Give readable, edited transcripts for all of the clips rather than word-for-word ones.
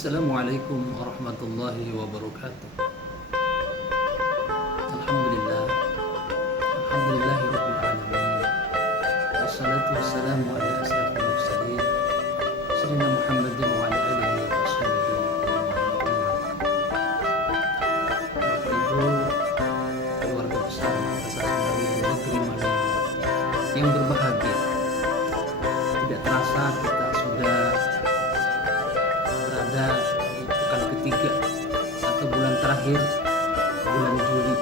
Assalamualaikum warahmatullahi wabarakatuh. Alhamdulillah, alhamdulillahi rabbil alamin. Wassalatu wassalamu ala asyrafil mursalin sayyidina Muhammadin wa ala alihi wa sahbihi Bapak Ibu, keluarga besar Madrasah Sanawiyah Negeri Malino yang berbahagia, tidak terasa kita sudah berada di pekan ketiga atau bulan terakhir, bulan Juli.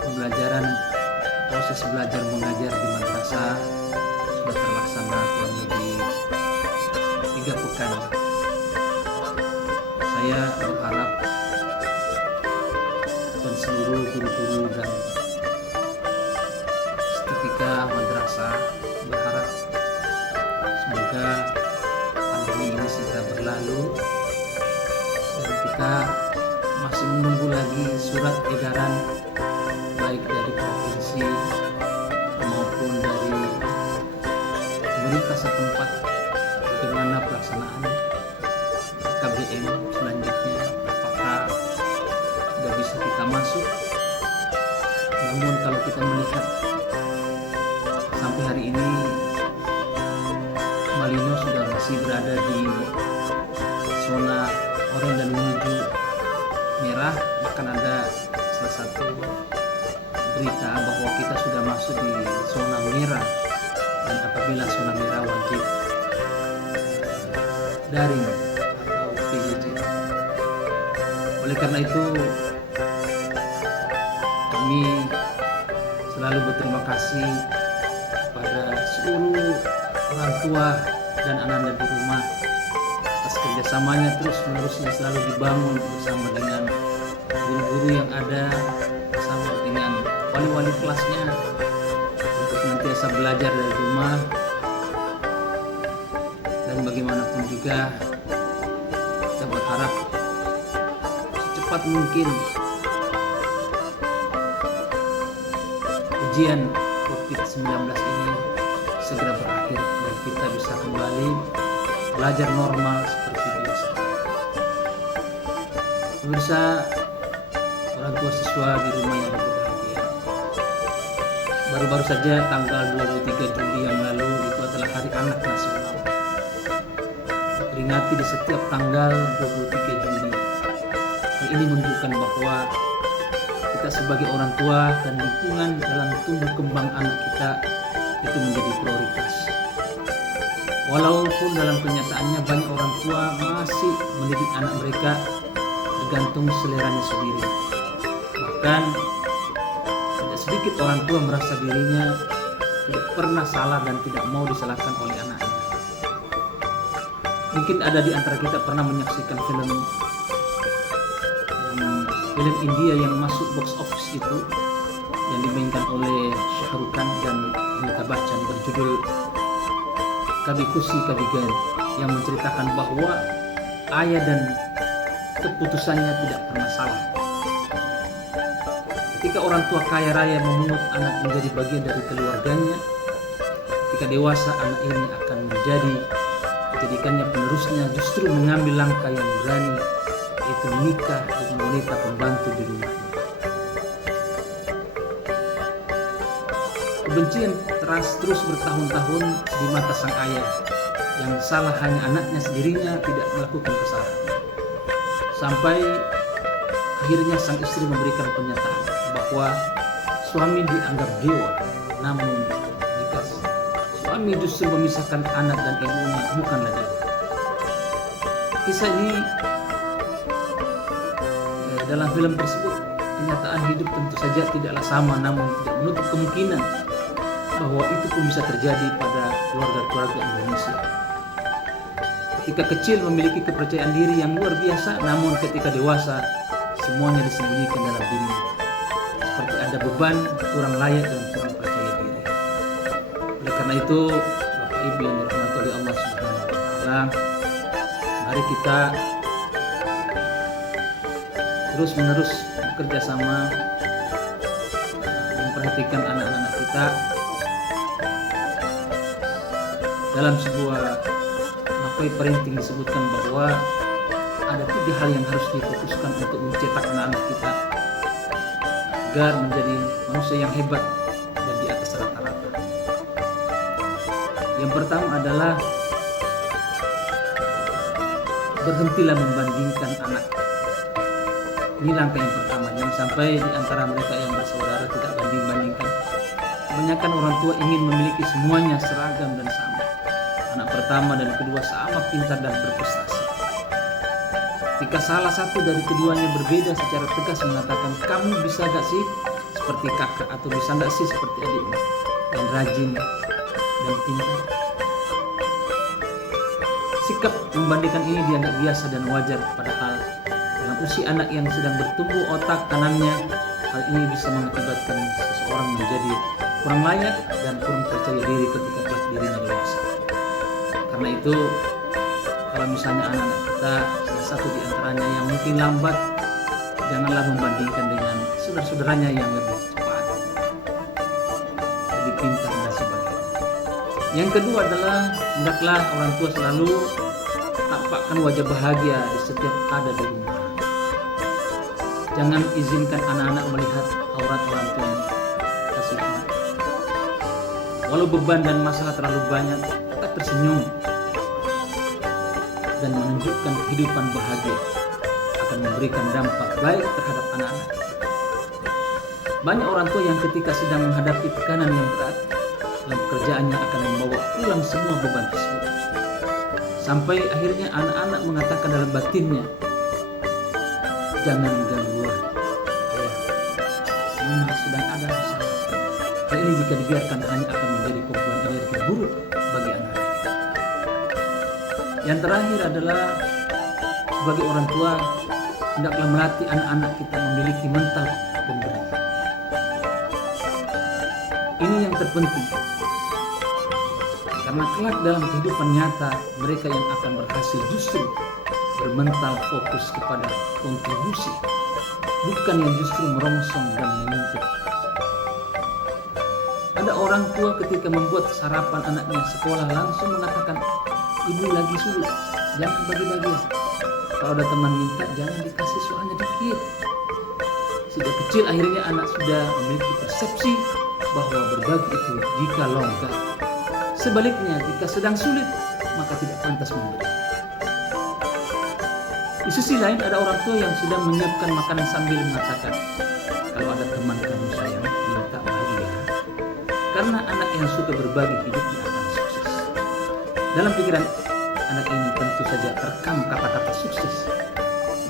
Pembelajaran, proses belajar mengajar di madrasah sudah terlaksana kurang lebih 3 pekan. Saya berharap dan seluruh guru-guru dan seketika madrasah berharap semoga pandemi ini segera berlalu dan kita masih menunggu lagi surat edaran baik dari provinsi maupun dari pemerintah setempat bagaimana pelaksanaan KBM selanjutnya, apakah sudah bisa kita masuk. Namun kalau kita melihat sampai hari ini Malino sudah masih berada di zona oranye dan menuju merah, bahkan ada salah satu berita bahwa kita sudah masuk di zona merah, dan apabila zona merah wajib daring atau PJJ. Oleh karena itu kami selalu berterima kasih kepada seluruh orang tua dan anak-anak di rumah atas kerjasamanya terus menerusnya selalu dibangun bersama dengan guru-guru yang ada, bersama dengan wali-wali kelasnya untuk senantiasa belajar dari rumah. Dan bagaimanapun juga kita berharap secepat mungkin ujian COVID-19 ini segera berakhir dan kita bisa kembali belajar normal seperti biasa. Pemirsa, orang tua siswa di rumah yang berbahagia, baru-baru saja tanggal 23 Juli yang lalu itu adalah Hari Anak Nasional. Peringati di setiap tanggal 23 Juli. Hal ini menunjukkan bahwa kita sebagai orang tua dan lingkungan dalam tumbuh kembang anak kita itu menjadi prioritas. Walaupun dalam kenyataannya banyak orang tua masih mendidik anak mereka tergantung seleranya sendiri. Bahkan tidak sedikit orang tua merasa dirinya tidak pernah salah dan tidak mau disalahkan oleh anaknya. Mungkin ada di antara kita pernah menyaksikan film India yang masuk box office itu, yang dimainkan oleh Shah Rukh Khan dan Amitabh Bachchan, berjudul Kabhi Khushi Kabhie Gham, yang menceritakan bahwa ayah dan keputusannya tidak pernah salah. Ketika orang tua kaya raya memungut anak menjadi bagian dari keluarganya, ketika dewasa anak ini akan menjadikannya penerusnya, justru mengambil langkah yang berani, yaitu menikah dengan wanita pembantu di rumahnya. Kebencian terus bertahun-tahun di mata sang ayah, yang salah hanya anaknya sendirinya tidak melakukan kesalahan. Sampai akhirnya sang istri memberikan pernyataan bahwa suami dianggap dewa, namun jika suami justru memisahkan anak dan ibunya, bukanlah dewa. Kisah ini dalam film tersebut, kenyataan hidup tentu saja tidaklah sama, namun tidak menutup kemungkinan bahwa itu pun bisa terjadi pada keluarga-keluarga Indonesia. Ketika kecil memiliki kepercayaan diri yang luar biasa, namun ketika dewasa semuanya disembunyikan dalam dirinya. Seperti ada beban, kurang layak dan kurang percaya diri. Oleh karena itu, Bapak Ibu yang dirahmati oleh Allah Subhanahu wa Ta'ala, mari kita terus-menerus bekerja sama memperhatikan anak-anak kita dalam sebuah parenting disebutkan bahwa ada 3 hal yang harus difokuskan untuk mencetak anak-anak kita agar menjadi manusia yang hebat dan di atas rata-rata. Yang pertama adalah berhentilah membandingkan anak. Ini langkah yang pertama. Jangan sampai di antara mereka yang bersaudara tidak banding-bandingkan. Kebanyakan orang tua ingin memiliki semuanya seragam dan sama. Anak pertama dan kedua sama pintar dan berprestasi. Jika salah satu dari keduanya berbeda secara tegas mengatakan, kamu bisa gak sih seperti kakak, atau bisa gak sih seperti adikmu yang rajin dan pintar. Sikap membandingkan ini dianggap biasa dan wajar, padahal dalam usia anak yang sedang bertumbuh otak kanannya, hal ini bisa mengakibatkan seseorang menjadi kurang layak dan kurang percaya diri ketika kelak dirinya dewasa. Karena itu, kalau misalnya anak-anak kita salah satu di antaranya yang mungkin lambat, janganlah membandingkan dengan saudara-saudaranya yang lebih cepat, lebih pintar dan sebagainya. Yang kedua adalah hendaklah orang tua selalu tampakkan wajah bahagia di setiap ada di rumah. Jangan izinkan anak-anak melihat aurat orang tua. Kasihan. Walau beban dan masalah terlalu banyak, tetap tersenyum dan menunjukkan kehidupan bahagia akan memberikan dampak baik terhadap anak-anak. Banyak orang tua yang ketika sedang menghadapi tekanan yang berat dalam pekerjaannya akan membawa pulang semua beban tersebut. Sampai akhirnya anak-anak mengatakan dalam batinnya, jangan ganggu ayah, memang sedang ada masalah. Hal ini jika dibiarkan hanya akan menjadi kumpulan energi buruk bagi anak. Yang terakhir adalah sebagai orang tua, hendaklah melatih anak-anak kita memiliki mental pemberi. Ini yang terpenting, karena kelak dalam kehidupan nyata mereka yang akan berhasil justru bermental fokus kepada kontribusi, bukan yang justru merongsong dan menuntut. Ada orang tua ketika membuat sarapan anaknya sekolah langsung mengatakan, ibu lagi sulit, jangan bagi-bagi. Kalau ada teman minta, jangan dikasih, soalnya dikit. Sejak kecil akhirnya anak sudah memiliki persepsi bahwa berbagi itu jika longgar. Sebaliknya, jika sedang sulit, maka tidak pantas memberi. Di sisi lain, ada orang tua yang sedang menyiapkan makanan sambil mengatakan, kalau ada teman kamu sayang, minta bahagia. Karena anak yang suka berbagi hidupnya akan sukses. Dalam pikiran anak ini tentu saja terekam kata-kata sukses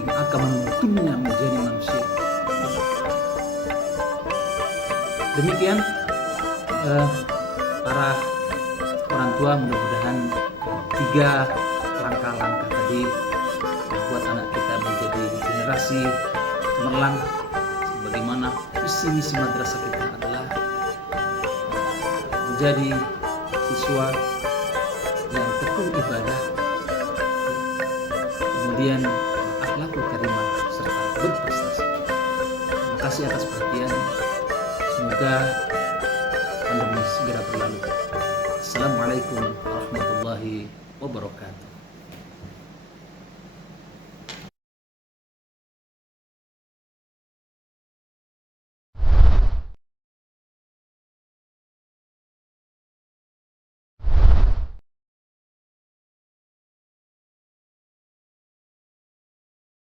yang akan menuntunnya menjadi manusia. Demikian para orang tua, mudah-mudahan 3 langkah-langkah tadi membuat anak kita menjadi generasi cemerlang. Sebagaimana visi misi madrasah kita adalah menjadi siswa yang tekun ibadah, kemudian akhlakul karimah serta berprestasi. Terima kasih atas perhatian. Semoga pandemi segera berlalu. Assalamualaikum warahmatullahi wabarakatuh.